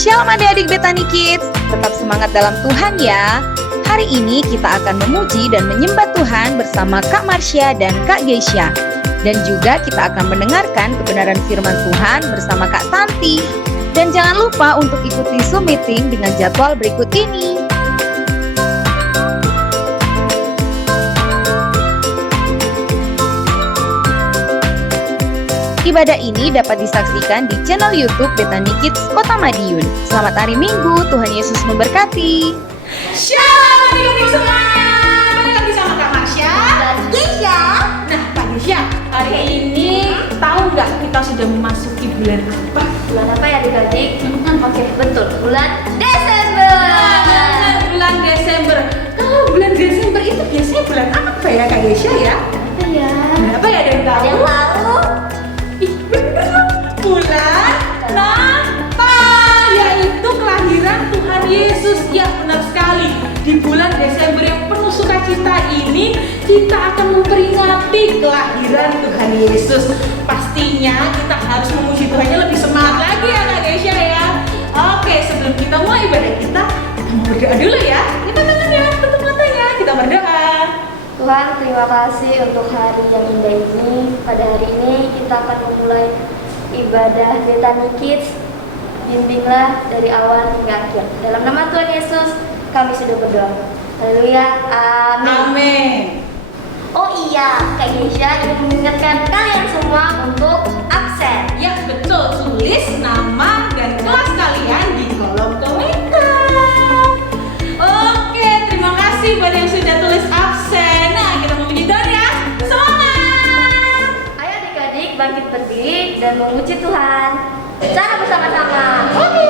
Shalom adik-adik Bethany Kids, tetap semangat dalam Tuhan ya. Hari ini kita akan memuji dan menyembah Tuhan bersama Kak Marsha dan Kak Geisha. Dan juga kita akan mendengarkan kebenaran firman Tuhan bersama Kak Santi. Dan jangan lupa untuk ikuti Zoom meeting dengan jadwal berikut ini. Ibadah ini dapat disaksikan di channel YouTube Bethany Kids Kota Madiun. Selamat hari Minggu, Tuhan Yesus memberkati. Shalom adik-adik semuanya. Balik lagi sama Kak Marsha dan Geisha. Nah Kak Geisha, hari ini tahu nggak kita sudah memasuki bulan apa? Bulan apa ya adik-adik? Oke, betul. Bulan Desember. Nah, bulan Desember. Kalau bulan Desember itu biasanya bulan apa ya Kak Geisha ya? Apa ya? Bulan apa ya, ada yang tahu? Yang lalu. Ih, bener. Bulan Natal, yaitu kelahiran Tuhan Yesus. Ya, benar sekali. Di bulan Desember yang penuh sukacita ini, kita akan memperingati kelahiran Tuhan Yesus. Pastinya kita harus memuji Tuhannya lebih semangat lagi ya Kak Geisha ya. Oke, sebelum kita mulai ibadah kita mau berdoa dulu ya. Kita tangannya, tutup matanya, kita berdoa. Tuhan, terima kasih untuk hari yang indah ini. Pada hari ini kita akan memulai ibadah Bethany Kids. Bimbinglah dari awal hingga akhir. Dalam nama Tuhan Yesus, kami sudah berdoa. Haleluya. Amin. Amin. Oh iya, Kak Geisha ingin mengingatkan kalian semua untuk absen. Ya betul, tulis nama dan kelas kalian di kolom komentar. Oke, terima kasih buat yang sudah tulis absen. Nah, kita memuji Tuhan ya. Semangat! Ayo adik-adik bangkit berdiri dan memuji Tuhan. Cara bersama-sama. Oke.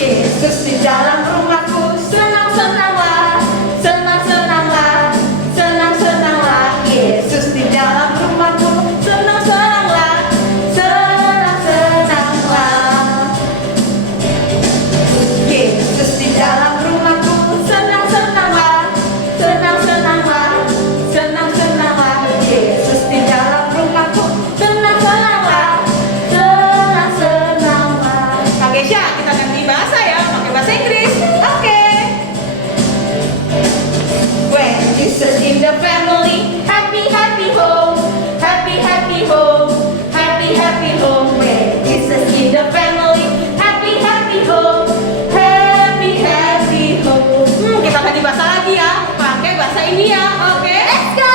Yesus di dalam rumahku, senang-senanglah, senang-senanglah, senang-senanglah. Yesus di dalam rumahku, senang-senanglah, senang-senanglah. Yesus di dalam rumahku, senang-senanglah, senang-senanglah, senang-senanglah. Yesus di dalam rumahku, senang-senanglah, senang-senanglah. Kak Geisha, kita ganti bahasa ya, pakai bahasa Inggris. Oke. When Jesus in the family, happy happy home, happy happy home, happy happy home. When Jesus in the family, happy happy home, happy happy home. Kita ganti bahasa lagi ya, pakai bahasa India. Oke. Let's go.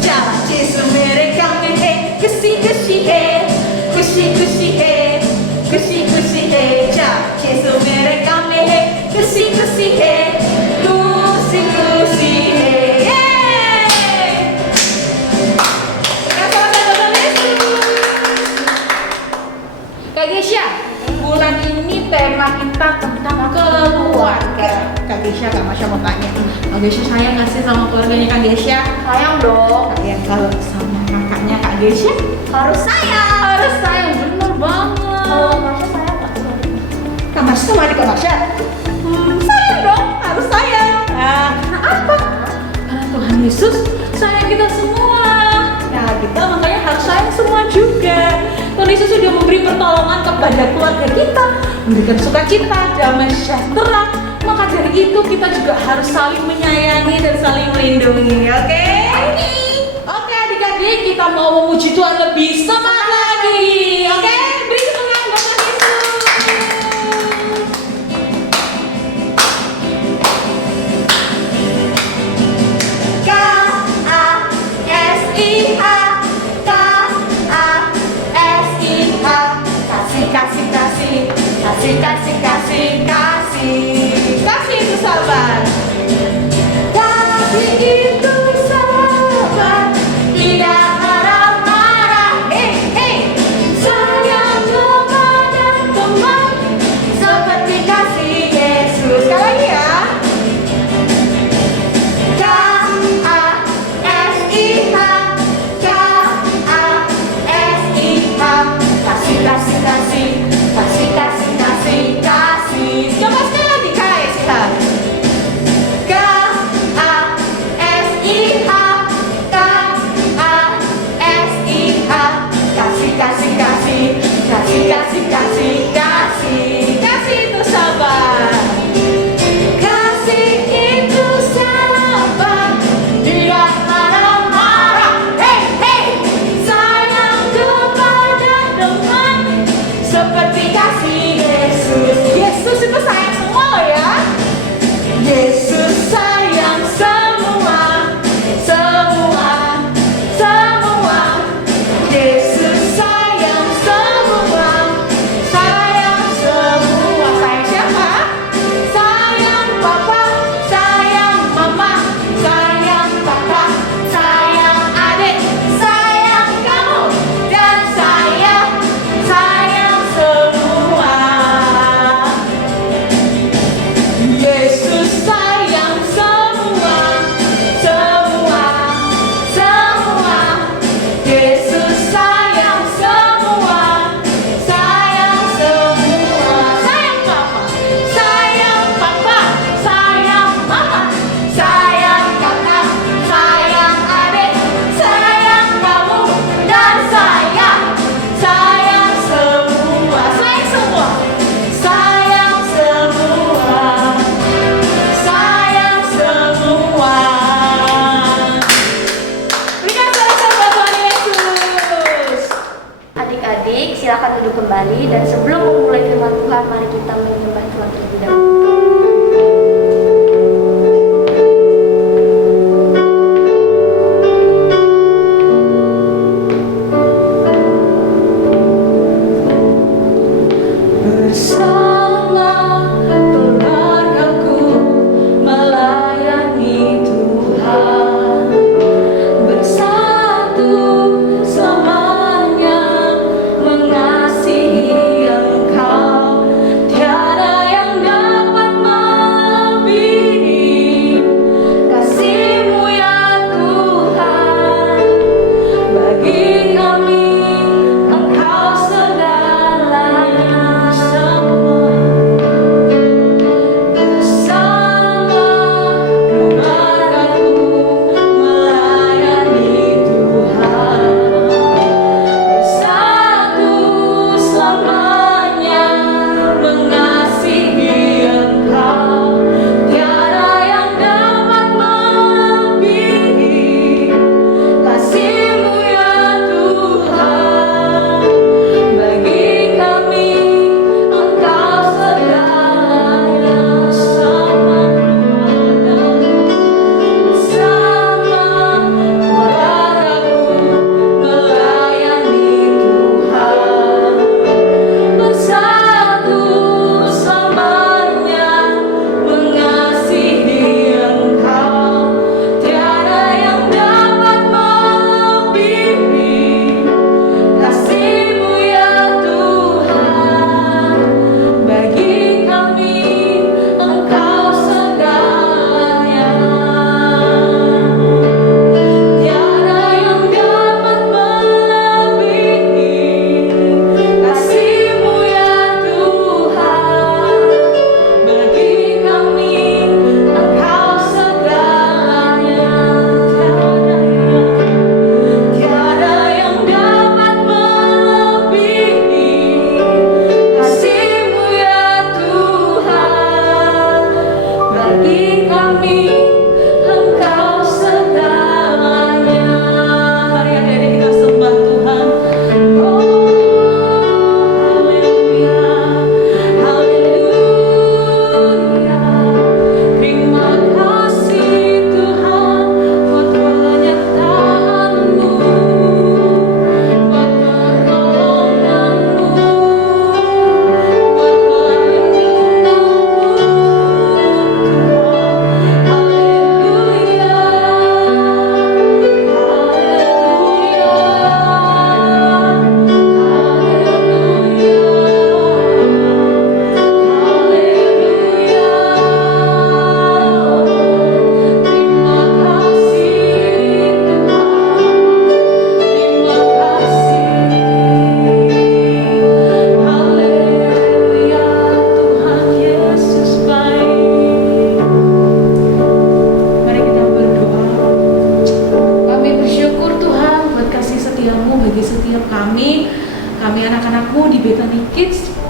Jala Yesus mereka mehe, kusi kusi he, kusi kusi he, kusi kusi he. Jala Yesus mereka mehe, kusi kusi he, kusi kusi he. Yeay! Kita selamat Tuhan Yesus. Kak Geisha, bulan ini tema kita tentang keluarga. Kak Geisha, Kak Marsha mau tanya, Kak Geisha sayang nggak sih sama keluarganya Kak Geisha? Sayang dong. Kalian kalau sama kakaknya Kak Geisha Harus sayang. harus sayang, bener banget. Kalau Marsha sayang nggak? Kak Marsha sama adik Kak Marsha? Sayang dong, harus sayang. Nah, karena apa? Karena Tuhan Yesus sayang kita semua. Nah, kita makanya harus sayang semua juga. Tuhan Yesus sudah memberi pertolongan kepada keluarga kita, memberikan sukacita, damai sejahtera. Maka dari itu kita juga harus saling menyayangi dan saling melindungi, oke? Oke adik-adik, kita mau memuji Tuhan lebih semangat lagi, oke? Beri tepuk tangan buat Tuhan Yesus. K-A-S-I-H, K-A-S-I-H. Kasih, kasih, kasih, kasih, kasih, kasih, kasih. Kasih itu sabar. Kasih itu sabar, tidak marah-marah. Sayang kepada teman seperti kasih Yesus. Sekali lagi ya. K-A-S-I-H, K-A-S-I-H. Kasih, kasih, kasih, kasih, kasih, kasih, kasih. Coba sekali lagi, KSH. Dan sebelum memulai firman Tuhan, mari kita menyembah Tuhan terlebih dahulu.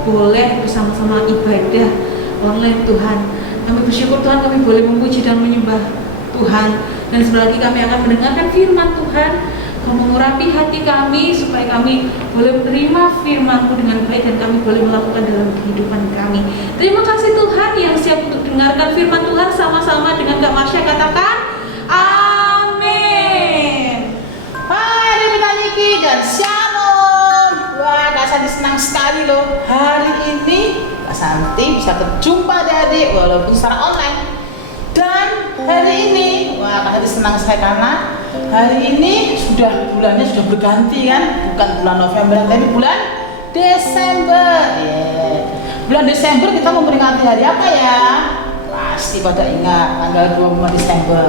boleh bersama-sama ibadah online Tuhan. Kami bersyukur Tuhan, kami boleh memuji dan menyembah Tuhan. Dan sebentar lagi kami akan mendengarkan firman Tuhan. Kau mengurapi hati kami supaya kami boleh menerima firman-Mu dengan baik dan kami boleh melakukan dalam kehidupan kami. Terima kasih Tuhan yang siap untuk dengarkan firman Tuhan sama-sama dengan Kak Marsha. Katakan amin. Hai Rita Niki dan Shalom. Wah, Kak Santi senang sekali loh. Hari ini Kak Santi bisa berjumpa adik-adik walaupun secara online. Dan hari ini, wah Kak Santi senang sekali karena hari ini bulannya sudah berganti kan, bukan bulan November tapi bulan Desember. Bulan Desember kita memperingati hari apa ya? Pasti pada ingat tanggal 25 Desember.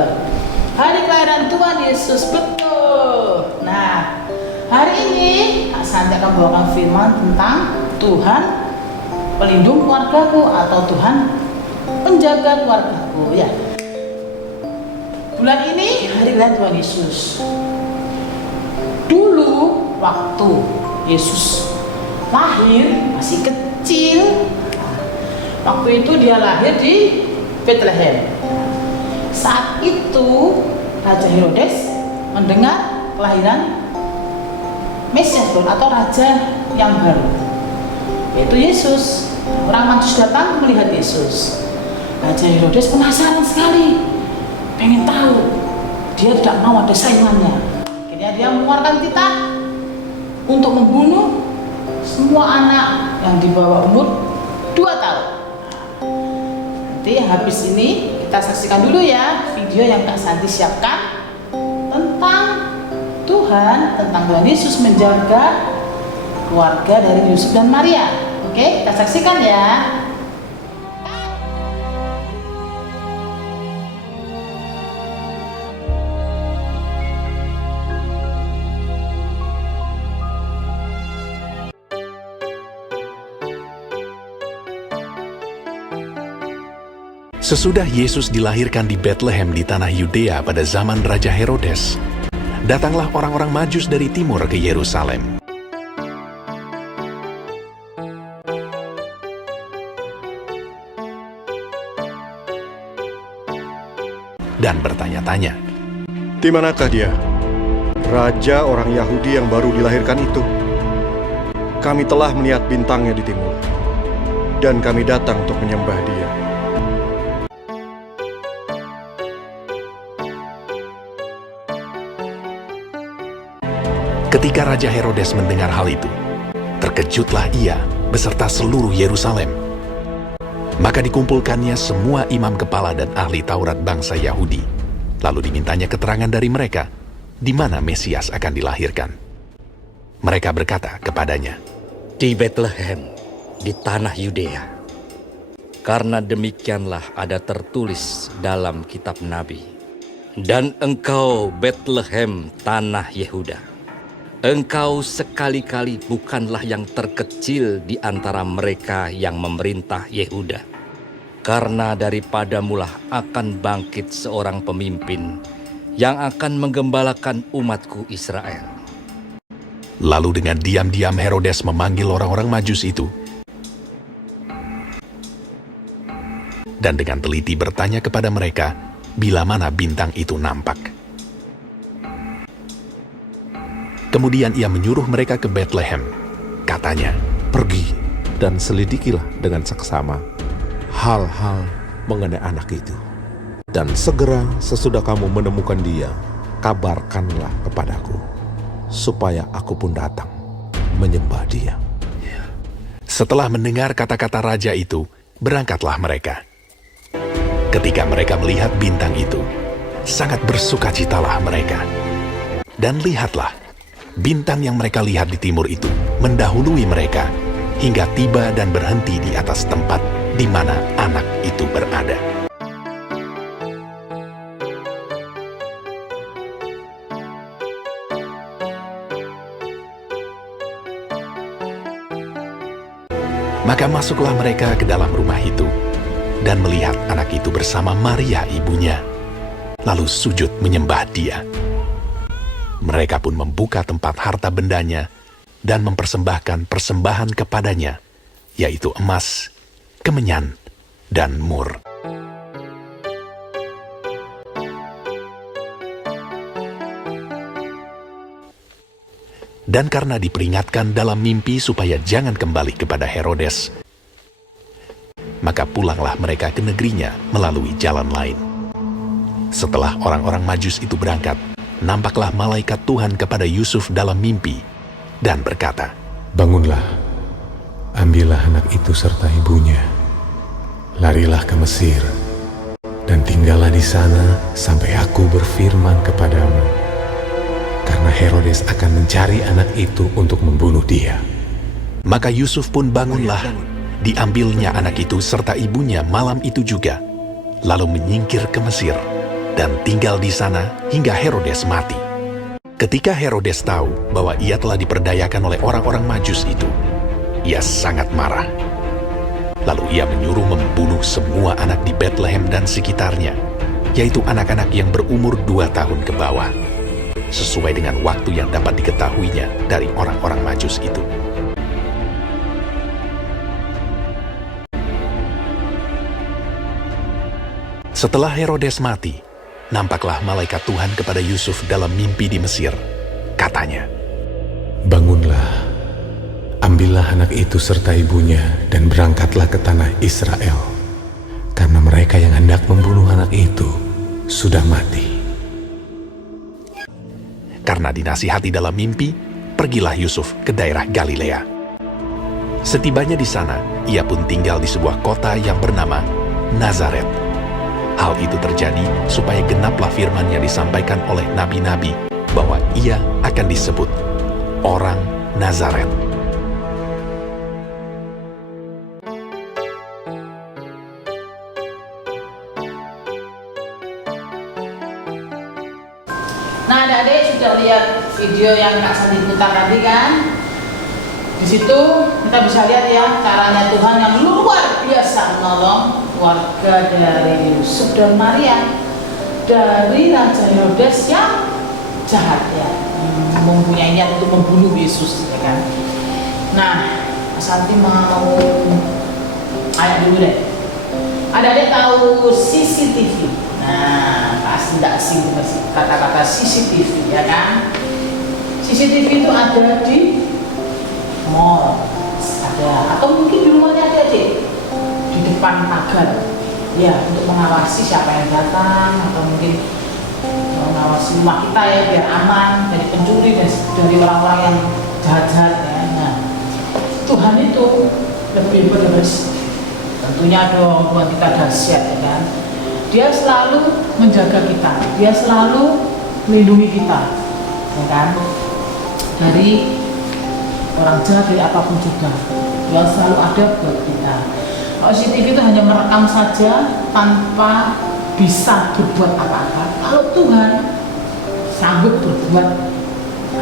Hari kelahiran Tuhan Yesus, betul. Nah, hari ini Kak Santi akan bawakan firman tentang Tuhan pelindung keluargaku atau Tuhan penjaga keluargaku ya. Bulan ini hari kelahiran Tuhan Yesus. Dulu waktu Yesus lahir masih kecil, waktu itu dia lahir di Bethlehem. Saat itu Raja Herodes mendengar kelahiran Mesias atau Raja yang baru. yaitu Yesus. Orang Majus datang melihat Yesus. Raja Herodes penasaran sekali, pengen tahu. Dia tidak mau ada saingannya. Akhirnya dia mengeluarkan titah untuk membunuh semua anak yang di bawah umur 2 tahun. Nanti habis ini kita saksikan dulu ya video yang Kak Santi siapkan tentang Tuhan Yesus menjaga keluarga dari Yusuf dan Maria. Oke, kita saksikan ya. Sesudah Yesus dilahirkan di Bethlehem di tanah Yudea pada zaman Raja Herodes, datanglah orang-orang Majus dari timur ke Yerusalem. Dan bertanya-tanya, "Di manakah dia? Raja orang Yahudi yang baru dilahirkan itu. Kami telah melihat bintangnya di timur, dan kami datang untuk menyembah dia." Ketika Raja Herodes mendengar hal itu, terkejutlah ia beserta seluruh Yerusalem. Maka dikumpulkannya semua imam kepala dan ahli Taurat bangsa Yahudi. Lalu dimintanya keterangan dari mereka, di mana Mesias akan dilahirkan. Mereka berkata kepadanya, "Di Bethlehem, di tanah Yudea. Karena demikianlah ada tertulis dalam kitab Nabi. Dan engkau Bethlehem tanah Yehuda. Engkau sekali-kali bukanlah yang terkecil di antara mereka yang memerintah Yehuda. Karena daripadamulah akan bangkit seorang pemimpin yang akan menggembalakan umatku Israel." Lalu dengan diam-diam Herodes memanggil orang-orang Majus itu, dan dengan teliti bertanya kepada mereka bila mana bintang itu nampak. Kemudian ia menyuruh mereka ke Bethlehem. Katanya, "Pergi dan selidikilah dengan seksama hal-hal mengenai anak itu. Dan segera sesudah kamu menemukan dia, kabarkanlah kepadaku, supaya aku pun datang menyembah dia." Setelah mendengar kata-kata raja itu, berangkatlah mereka. Ketika mereka melihat bintang itu, sangat bersukacitalah mereka. Dan lihatlah, bintang yang mereka lihat di timur itu mendahului mereka hingga tiba dan berhenti di atas tempat di mana anak itu berada. Maka masuklah mereka ke dalam rumah itu dan melihat anak itu bersama Maria ibunya, lalu sujud menyembah dia. Mereka pun membuka tempat harta bendanya dan mempersembahkan persembahan kepadanya, yaitu emas, kemenyan, dan mur. Dan karena diperingatkan dalam mimpi supaya jangan kembali kepada Herodes, maka pulanglah mereka ke negerinya melalui jalan lain. Setelah orang-orang Majus itu berangkat, nampaklah malaikat Tuhan kepada Yusuf dalam mimpi dan berkata, "Bangunlah, ambillah anak itu serta ibunya, larilah ke Mesir, dan tinggallah di sana sampai aku berfirman kepadamu, karena Herodes akan mencari anak itu untuk membunuh dia." Maka Yusuf pun bangunlah, diambilnya anak itu serta ibunya malam itu juga, lalu menyingkir ke Mesir, dan tinggal di sana hingga Herodes mati. Ketika Herodes tahu bahwa ia telah diperdayakan oleh orang-orang Majus itu, ia sangat marah. Lalu ia menyuruh membunuh semua anak di Bethlehem dan sekitarnya, yaitu anak-anak yang berumur 2 tahun ke bawah, sesuai dengan waktu yang dapat diketahuinya dari orang-orang Majus itu. Setelah Herodes mati, nampaklah malaikat Tuhan kepada Yusuf dalam mimpi di Mesir. Katanya, "Bangunlah, Ambillah anak itu serta ibunya dan berangkatlah ke tanah Israel, karena mereka yang hendak membunuh anak itu sudah mati. Karena dinasihati dalam mimpi, pergilah Yusuf ke daerah Galilea. Setibanya di sana, ia pun tinggal di sebuah kota yang bernama Nazaret. Hal itu terjadi supaya genaplah firman yang disampaikan oleh nabi-nabi bahwa ia akan disebut orang Nazaret. Nah, adik-adik sudah lihat video yang Kak Santi putar tadi kan? Di situ kita bisa lihat ya caranya Tuhan yang luar biasa menolong warga dari Yusuf dan Maria dari Raja Herodes yang jahat ya, mempunyai niat untuk membunuh Yesus ya kan? Nah, Kak Santi mau ayat dulu deh. Adik-adik tahu CCTV? Nah, pasti tidak asing kata-kata CCTV ya kan? CCTV itu ada di mall, ada, atau mungkin di rumahnya adik-adik di depan pagar ya, untuk mengawasi siapa yang datang, atau mungkin mengawasi rumah kita ya biar aman dari pencuri dan dari orang-orang yang jahat-jahat ya. Nah, Tuhan itu lebih berdasar, tentunya dong Tuhan kita dahsyat ya kan. Dia selalu menjaga kita, dia selalu melindungi kita, ya kan? Dari orang jahat, dari apapun juga, dia selalu ada buat kita. Kalau CCTV itu hanya merekam saja tanpa bisa berbuat apa-apa. Kalau Tuhan sanggup berbuat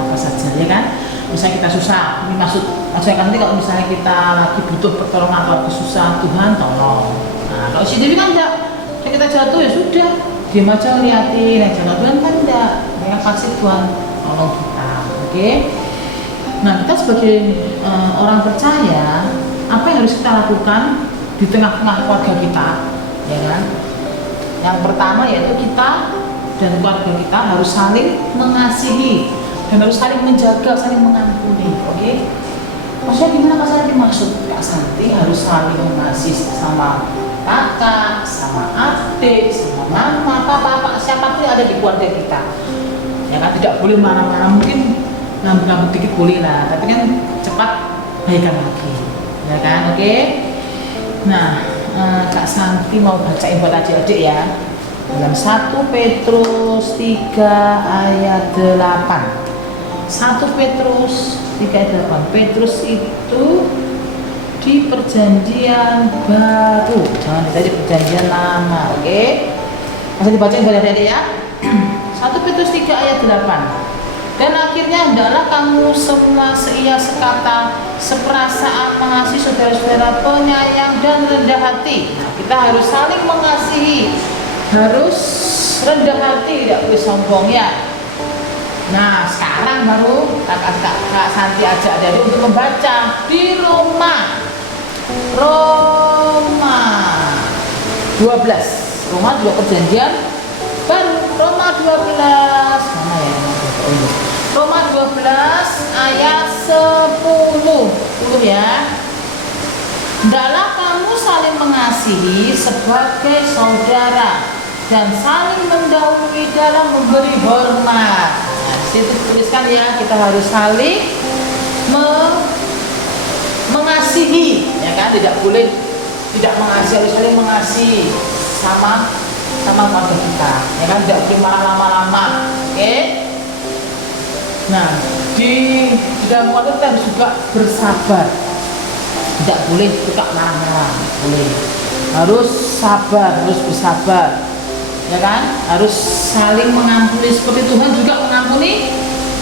apa saja, ya kan? Misalnya kita susah, ini maksudnya kan nanti kalau misalnya kita lagi butuh pertolongan atau lagi susah, Tuhan tolong. Nah, kalau CCTV kan enggak. Kita jatuh ya sudah, diam aja ngeliatin, yang jaga Tuhan kan enggak, ya pasti Tuhan tolong kita, oke? Nah, kita sebagai orang percaya, apa yang harus kita lakukan di tengah-tengah keluarga kita, ya kan? Yang pertama yaitu kita dan keluarga kita harus saling mengasihi dan harus saling menjaga, saling mengampuni, oke? Maksudnya gimana Kak Santi? Maksud Kak Santi harus saling mengasihi sama kakak, sama adik, sama mama, papa, siapa pun yang ada di keluarga kita. Ya kan, tidak boleh marah-marah, mungkin ngambek-ngambek dikit boleh lah, tapi kan cepat baikan lagi. Ya kan, oke? Nah, Kak Santi mau bacain buat adik-adik ya. Dalam 1 Petrus 3 ayat 8. 1 Petrus 3 ayat 8. Petrus itu di perjanjian baru, jangan kita di perjanjian lama, oke? Masih dibacain buat adik-adik ya. 1 Petrus 3 ayat 8. Dan akhirnya hendaklah kamu semua seia sekata, seperasaan, mengasihi saudara-saudara, penyayang dan rendah hati. Nah, kita harus saling mengasihi, harus rendah hati, tidak boleh sombong ya. Nah, sekarang baru Kak Santi ajak adik untuk membaca di Roma 12. Roma 2 perjanjian baru. Roma 12. Mana ya? Roma 12 ayat 10. 10 ya. Hendaklah kamu saling mengasihi sebagai saudara dan saling mendahului dalam memberi hormat. Nah, situ tuliskan ya, kita harus saling mengasihi, ya kan? Tidak boleh tidak mengasihi, harus saling mengasihi sama keluarga kita, ya kan? Tidak boleh marah lama-lama, oke? Nah, di dalam keluarga kita harus juga bersabar, tidak boleh suka marah-marah, boleh, harus sabar, harus bersabar, ya kan? Harus saling mengampuni seperti Tuhan juga mengampuni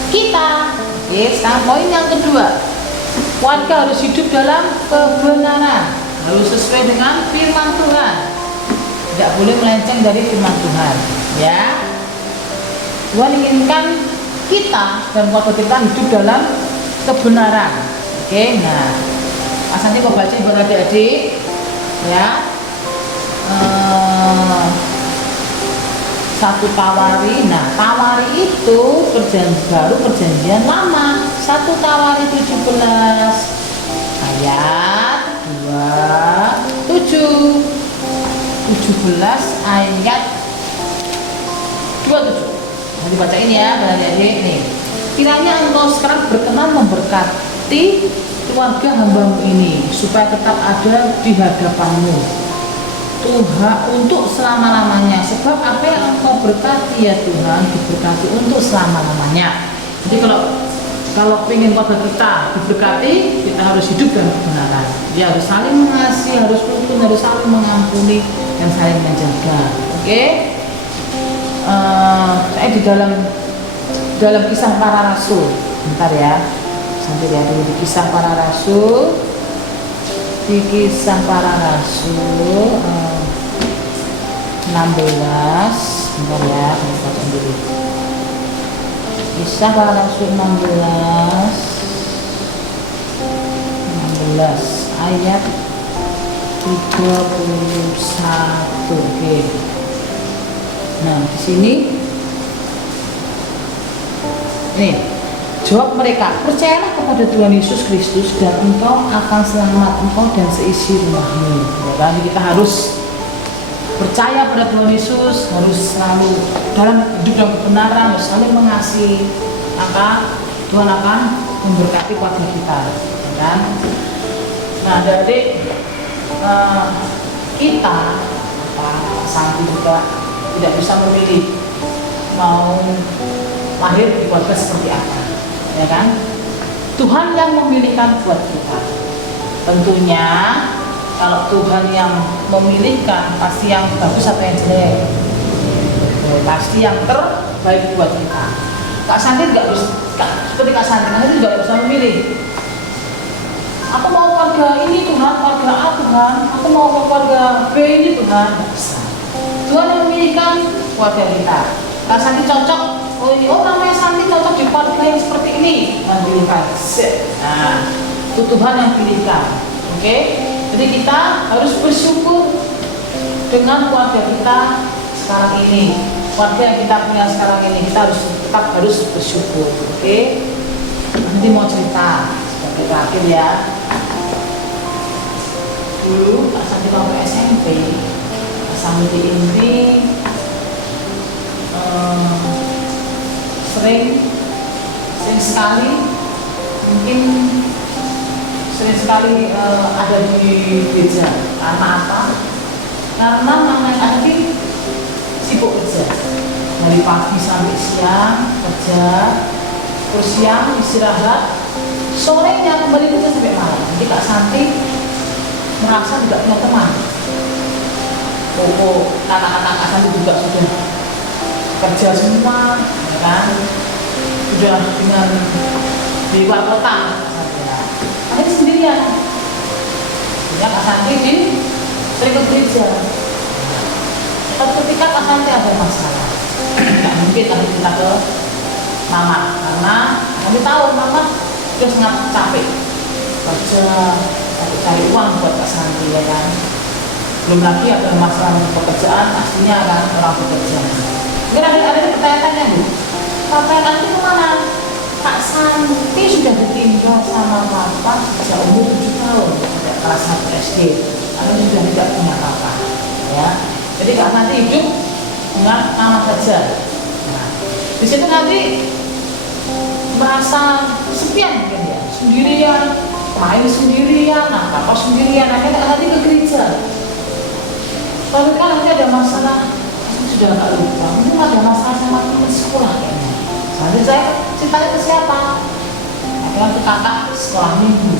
kita. Oke, sekarang poin yang kedua, warga harus hidup dalam kebenaran, harus sesuai dengan firman Tuhan, tidak boleh melenceng dari firman Tuhan, ya. Tuhan inginkan kita dan keluarga kita hidup dalam kebenaran. Oke, nah, Mas nanti mau baca buat adik-adik, ya. Satu Tawari. Nah, Tawari itu perjanjian baru, perjanjian lama. 1 Tawari 17 ayat 27. 17 ayat 27. Nanti bacain ya, adik-adik nih. Kiranya engkau sekarang berkenan memberkati keluarga hambamu ini supaya tetap ada di hadapanmu Tuhan untuk selama-lamanya, sebab apa yang engkau berkati ya Tuhan diberkati untuk selama-lamanya. Jadi kalau ingin keluarga kita diberkati, kita harus hidup dalam kebenaran. Dia harus saling mengasihi, harus rukun, harus saling mengampuni dan saling menjaga. Oke? Saya di dalam kisah para rasul. Bentar ya. Sampai lihat dulu di kisah para rasul. Di kisah para rasul 16. Bentar ya, saya baca dulu. Kisah para rasul 16 ayat 31. Oke. Nah, di sini nih, jawab mereka, percayalah kepada Tuhan Yesus Kristus dan engkau akan selamat, engkau dan seisi rumahmu. Ya, kita harus percaya pada Tuhan Yesus, harus selalu dalam hidup dalam kebenaran, harus saling mengasihi, maka Tuhan akan memberkati keluarga kita, kan? Nah, adik, kita sangat juga tidak bisa memilih mau lahir di keluarga seperti apa, ya kan? Tuhan yang memilihkan buat kita. Tentunya kalau Tuhan yang memilihkan pasti yang bagus atau yang jelek, pasti yang terbaik buat kita. Kak Santi nggak bisa, seperti Kak Santi juga nggak bisa memilih. Aku mau keluarga ini Tuhan, keluarga A Tuhan, aku mau keluarga B ini Tuhan, nggak bisa. Tuhan yang memilihkan keluarga kita. Kak Santi cocok, oh namanya Santi cocok di keluarga yang seperti ini, Tuhan pilihkan. Nah, itu Tuhan yang pilihkan, oke? Jadi kita harus bersyukur dengan keluarga kita sekarang ini, keluarga yang kita punya sekarang ini, kita tetap harus bersyukur, oke? Nanti mau cerita sebagai terakhir ya. Dulu Kak Santi waktu SMP, sampai ini sering sekali ada di gereja. Karena apa? Karena Mama Adi sibuk kerja dari pagi sampai siang kerja, terus siang istirahat, sorenya kembali kerja sampai malam. Jadi Kak Santi merasa tidak punya teman. Anak-anak Kak Santi juga sudah kerja semua, ya kan? Sudah dengan di luar kota. Ini sendirian. Ya, Kak Santi ini sering ke gereja. Tapi ketika Kak Santi ada masalah, nggak mungkin kami kita ke Mama, karena kami tahu Mama sudah sangat capek kerja, cari uang buat Kak Santi, ya kan. Belum lagi ada masalah pekerjaan, pastinya kan orang bekerja. Mungkin ada pertanyaan-tanya Bu, Papa nanti kemana? Kak Santi sudah ditinggal sama Papa sejak umur 7 tahun, sejak kelas 1 SD. Karena sudah tidak punya Papa, ya. Jadi Kak Santi hidup dengan Mama saja. Nah, di situ nanti merasa kesepian mungkin ya, sendirian, main sendirian, apa sendirian. Akhirnya Kak Santi ke gereja. Lalu kan nanti ada masalah, sudah agak lupa, mungkin ada masalah sama teman sekolah kayaknya. Nanti saya ceritanya ke siapa? Akhirnya ke kakak sekolah minggu.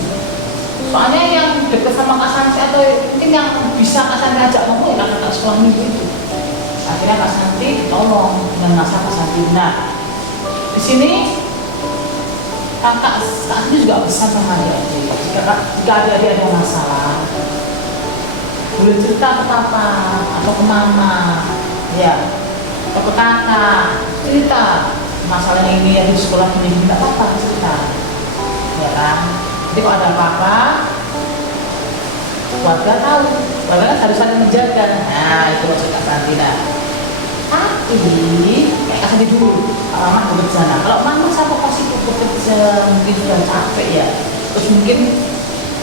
Soalnya yang dekat sama Kak Santi atau mungkin yang bisa Kak Santi ajak ngomong ya kakak sekolah minggu itu. Akhirnya Kak Santi tolong dengan masalah Kak Santi. Nah, di sini kakak Santi juga bisa sama dia. Jika ada masalah, boleh cerita ke Papa atau ke Mama, ya, atau ke kakak, cerita masalah ini ya di sekolah ini, tidak apa-apa cerita, ya kan. Jadi kalau ada apa-apa, keluarga tahu, keluarga kan harus saling menjaga. Nah, itu maksud Kak Santi. Nah, tapi kayak Kak Santi dulu, kalau Mama bekerja, nah kalau Mama sama pasti bekerja mungkin sudah capek ya, terus mungkin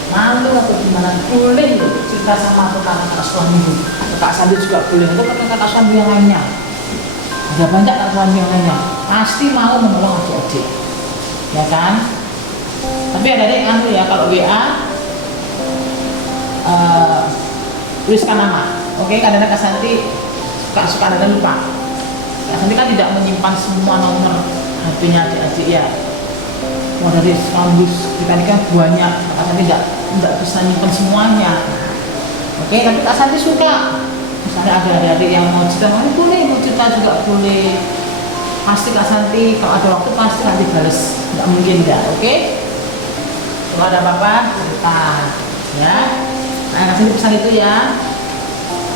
malu atau gimana, boleh loh cerita sama kakak suamimu. Kakak Sandi juga boleh, atau kakak suami yang lainnya. Ada banyak kakak suami yang lainnya, pasti mau menolong adik-adik, ya kan? Tapi adik-adik anu ya, kalau WA tuliskan nama, oke? Kadang-kadang Kak Santi suka ada lupa. Kak Santi kan tidak menyimpan semua nomor HP-nya adik-adik ya. Mau dari kampus kita ini kan banyak, Kak Santi tidak bisa nyimpan semuanya. Oke, tapi Kak Santi suka. Misalnya ada adik-adik yang mau cerita, boleh, mau cerita juga boleh. Pasti Kak Santi kalau ada waktu pasti nanti balas, nggak mungkin nggak, oke? Kalau ada apa-apa cerita, ya. Nah, Kak Santi pesan itu ya.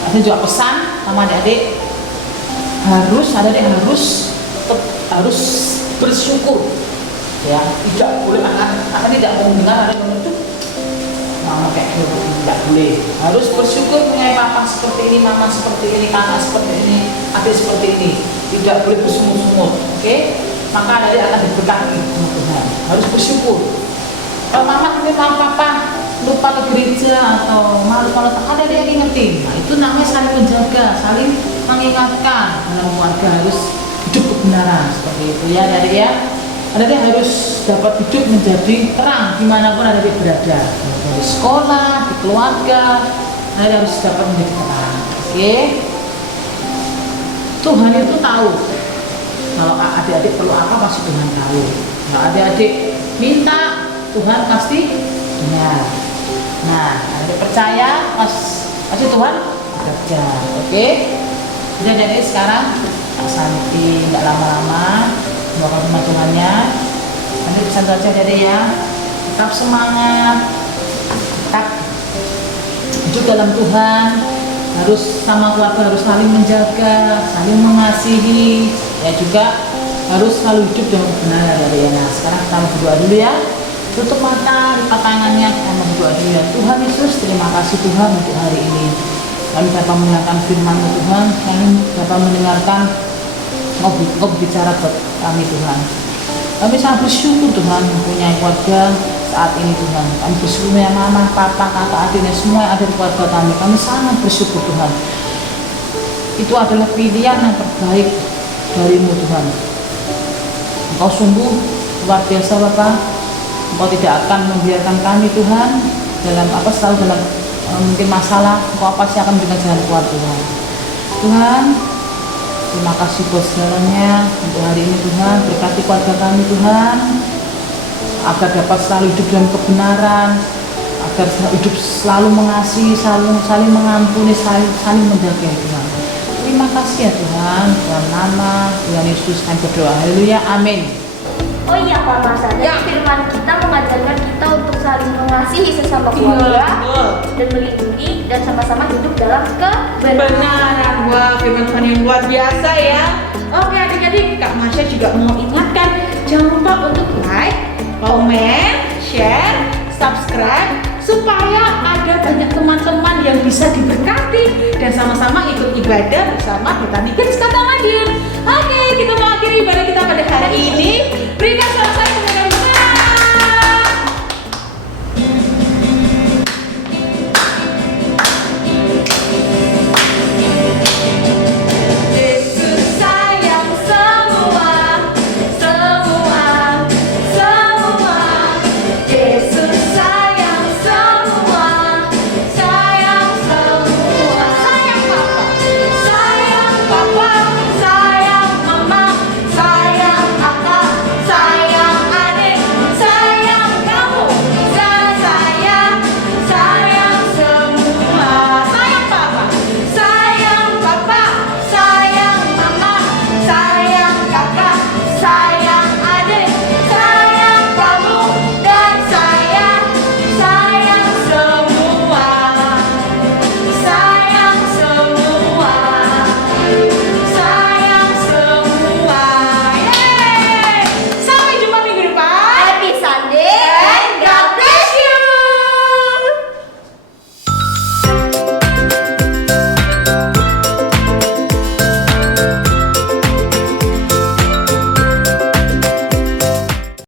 Kak Santi juga pesan sama adik-adik harus bersyukur, ya. Tidak boleh anak tidak mau dengar ada yang itu mama kayak gitu, tidak boleh. Harus bersyukur punya papa seperti ini, mama seperti ini, kakak seperti ini, adik seperti ini. Tidak boleh bersungut-sungut, oke? Maka adik akan diberkati sama Tuhan. Harus bersyukur. Kalau mama sama papa lupa ke gereja atau malu-malu, ada dia yang ngerti. Nah, itu namanya saling menjaga, saling mengingatkan. Dalam keluarga harus hidup kebenaran seperti itu ya, adik ya. Adik harus dapat hidup menjadi terang dimanapun adik berada, di sekolah, di keluarga. Adik harus dapat menjadi terang, oke? Tuhan itu tahu. Kalau adik-adik perlu apa pasti Tuhan tahu. Kalau adik-adik minta, Tuhan pasti dengar. Nah, adik percaya, pasti Tuhan bekerja, oke? Jadi adik sekarang Kak Santi nggak lama-lama melakukan kemajuannya. Nanti pesan saja adik ya, tetap semangat, tetap hidup dalam Tuhan. Harus sama keluarga harus saling menjaga, saling mengasihi, ya juga harus selalu hidup dengan kebenaran ya. Nah, sekarang kita berdoa dulu ya. Tutup mata, lipat tangannya, kita berdoa dulu ya. Tuhan Yesus, terima kasih Tuhan untuk hari ini. Kami dapat mendengarkan firman-Mu Tuhan, kami dapat mendengarkan Engkau bicara buat kami Tuhan. Kami sangat bersyukur Tuhan mempunyai keluarga saat ini Tuhan. Kami bersyukur ya mama, papa, kakak, adiknya semua yang ada di keluarga kami. Kami sangat bersyukur Tuhan. Itu adalah pilihan yang terbaik dari-Mu Tuhan. Engkau sungguh luar biasa Bapak. Engkau tidak akan membiarkan kami Tuhan dalam selalu dalam mungkin masalah. Engkau pasti akan memberikan jalan keluar Tuhan. Tuhan, terima kasih buat segalanya untuk hari ini Tuhan. Berkati keluarga kami Tuhan, agar dapat selalu hidup dalam kebenaran, agar hidup selalu mengasihi, saling mengampuni, saling menjaga Tuhan. Terima kasih ya Tuhan, dalam nama Tuhan Yesus kami berdoa. Haleluya, amin. Oh iya Pak Marsa, Ya. firman kita mengajarkan kita untuk saling mengasihi sesama keluarga dan melindungi dan sama-sama hidup dalam kebenaran. Kebenaran, wah firman Tuhan yang luar biasa ya. Oke adik-adik, Kak Masya juga mau ingatkan, jangan lupa untuk like, komen, share, subscribe, supaya ada banyak teman-teman yang bisa diberkati dan sama-sama ikut ibadah bersama Bethany Kids Kota Madiun.